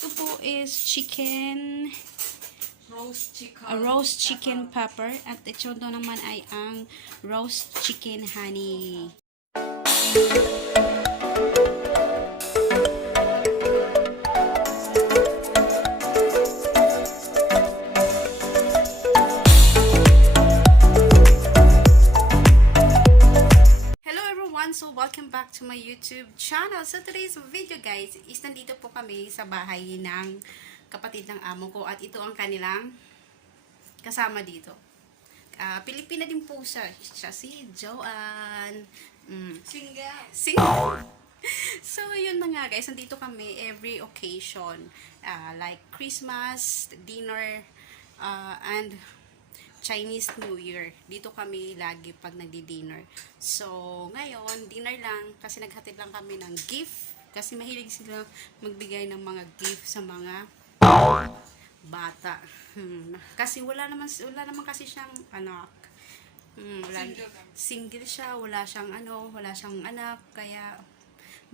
Ito po is chicken, roast chicken pepper. At ito naman ay ang roast chicken honey. So, welcome back to my YouTube channel. So, today's video guys is nandito po kami sa bahay ng kapatid ng amo ko at ito ang kanilang kasama dito. Pilipina din po siya si Joanne. Single. So, yun na nga guys, nandito kami every occasion. Like Christmas, dinner, and Chinese New Year. Dito kami lagi pag nagdi-dinner. So, ngayon, dinner lang kasi naghatid lang kami ng gift. Kasi mahilig sila magbigay ng mga gift sa mga bata. Kasi wala naman kasi siyang anak. Single siya, wala siyang anak. Kaya,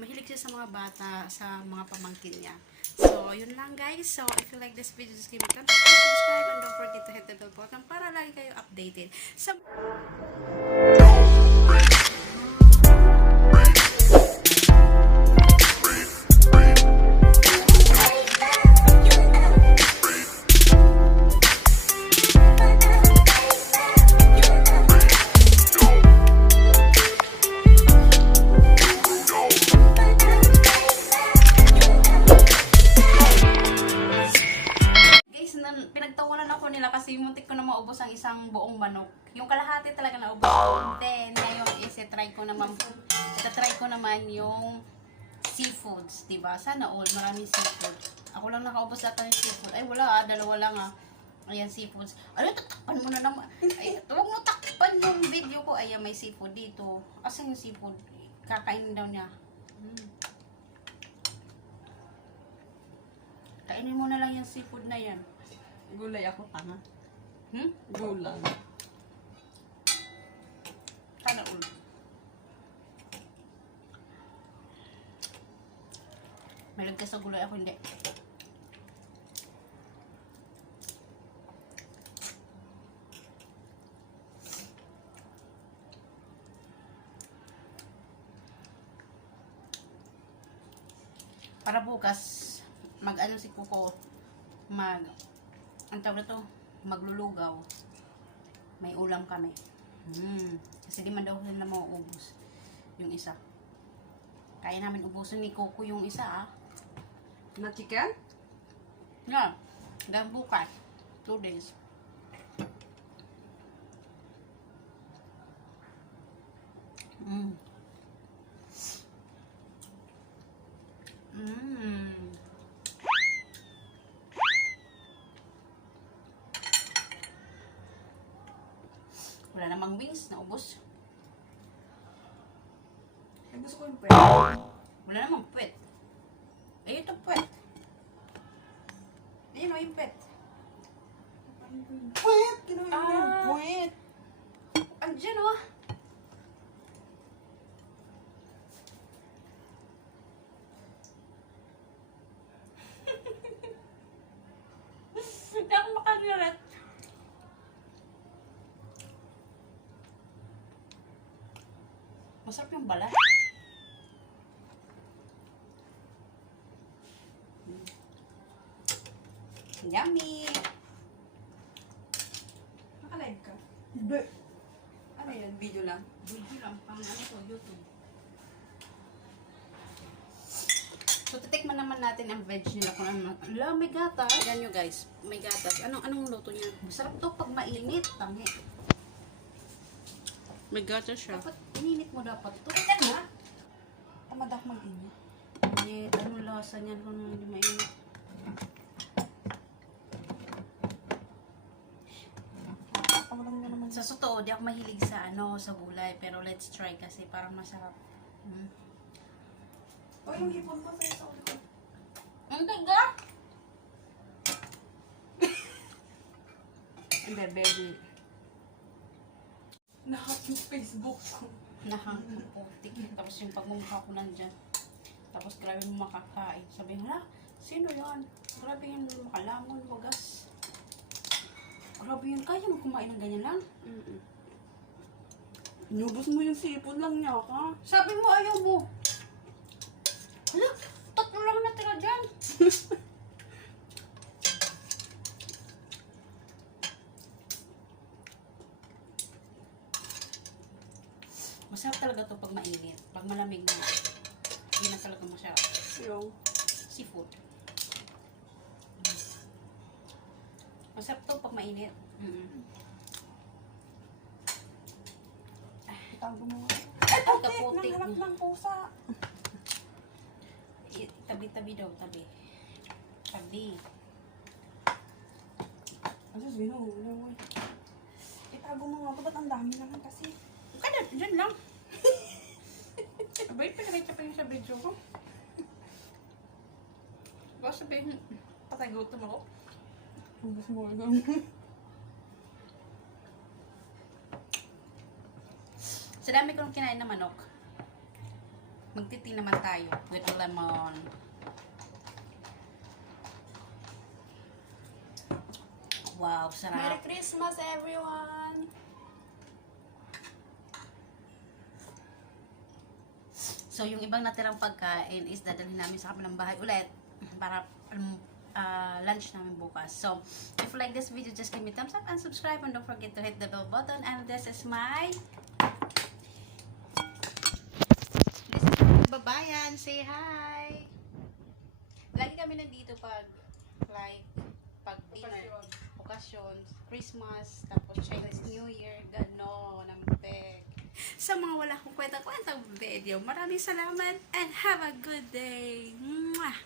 mahilig siya sa mga bata, sa mga pamangkin niya. So, yun lang guys. So, if you like this video, just give it a thumbs up, subscribe, and don't forget to hit the bell button para lagi kayo updated. So, pinagtawanan ako nila kasi muntik ko na maubos ang isang buong manok. Yung kalahati talaga naubos ko. Then, ngayon is try ko naman yung seafoods, diba? Sana all, maraming seafood. Ako lang nakaubos ata yung seafood. Ay, wala dalawa lang Ayan, seafoods. Ano, takpan mo na naman. Ay, huwag mo takpan yung video ko. Ayan, may seafood dito. Asan yung seafood? Kakainin daw niya. Kainin mo na lang yung seafood na yan. Gulay ako, tanga. Gulay. Sana all. Malag ka sa gulay, ako hindi. Para bukas, mag-ano si Kuko, ang tawag na to, maglulugaw. May ulam kami. Kasi di man daw na mauubos yung isa. Kaya namin ubusin ni Coco yung isa Na chicken? Yeah. Hanggang bukas. 2 days. Wala namang wings, naubos. Ay, gusto ko yung pwede. Wala namang puwet. Ay, ito puwet. Ayun o, yung puwet. Puwet! Kinuha mo yung puwet! Andiyan o. Hindi ako makagalat. Masarap yung balat. Yummy! Nakalive ka? Hindi. Ano yan? Video lang? Video lang, pang ano to, YouTube. So, titikman naman natin ang veg nila kung ano. Ala, may gatas. Ayan nyo guys, may gatas. Anong luto niya? Masarap to pag mainit. Tangi. May gatas siya. Dapat, ininit mo dapat to. Tamad ako mag-init. Init. Anong lasa niyan kung hindi mainit? Sa totoo, di ako mahilig sa sa gulay. Pero let's try kasi parang masarap. O, yung hipon mo sa ulo ko. Hindi ga? Hindi, baby. Nahack yung Facebook ko. Nahang putik. Tapos yung pagmumukha ko nandyan. Tapos grabe mo makakain. Sabi mo, Sino yan? Grabe yan, makalamon, wagas. Grabe yan, kaya mo kumain ng ganyan lang? Inubos mo yung sipon lang niya ka. Sabi mo, ayaw mo. Hala, 3 lang natira dyan. Masarap talaga to pag mainit. Pag malamig na, hindi na talaga masarap. Yung Seafood. Masarap to pag mainit. itago mo. Ay, Putik! Nanghanap ng pusa. Tabi-tabi daw, tabi. Tabi. Ano sino? Itago mo nga. Ba't ang dami naman kasi? Kada, dyan lang. Abay, pinakita pa yung sa video ko. Baka sabihin, patay gutom ako. Ubus mo lang. Sa dami ko nung kinain na manok, magtiti naman tayo with lemon. Wow, sarap. Merry Christmas, everyone! So, yung ibang natirang pagkain is dadalhin namin sa kabilang bahay ulit para lunch namin bukas. So, if you like this video, just give me thumbs up and subscribe, and don't forget to hit the bell button. And this is my kababayan. Say hi! Lagi kami nandito pag dinner, okasyon, Christmas, tapos Chinese New Year, gano'n, ang pek. Sa mga wala kong kwenta-kwentang video, maraming salamat and have a good day! Mwah!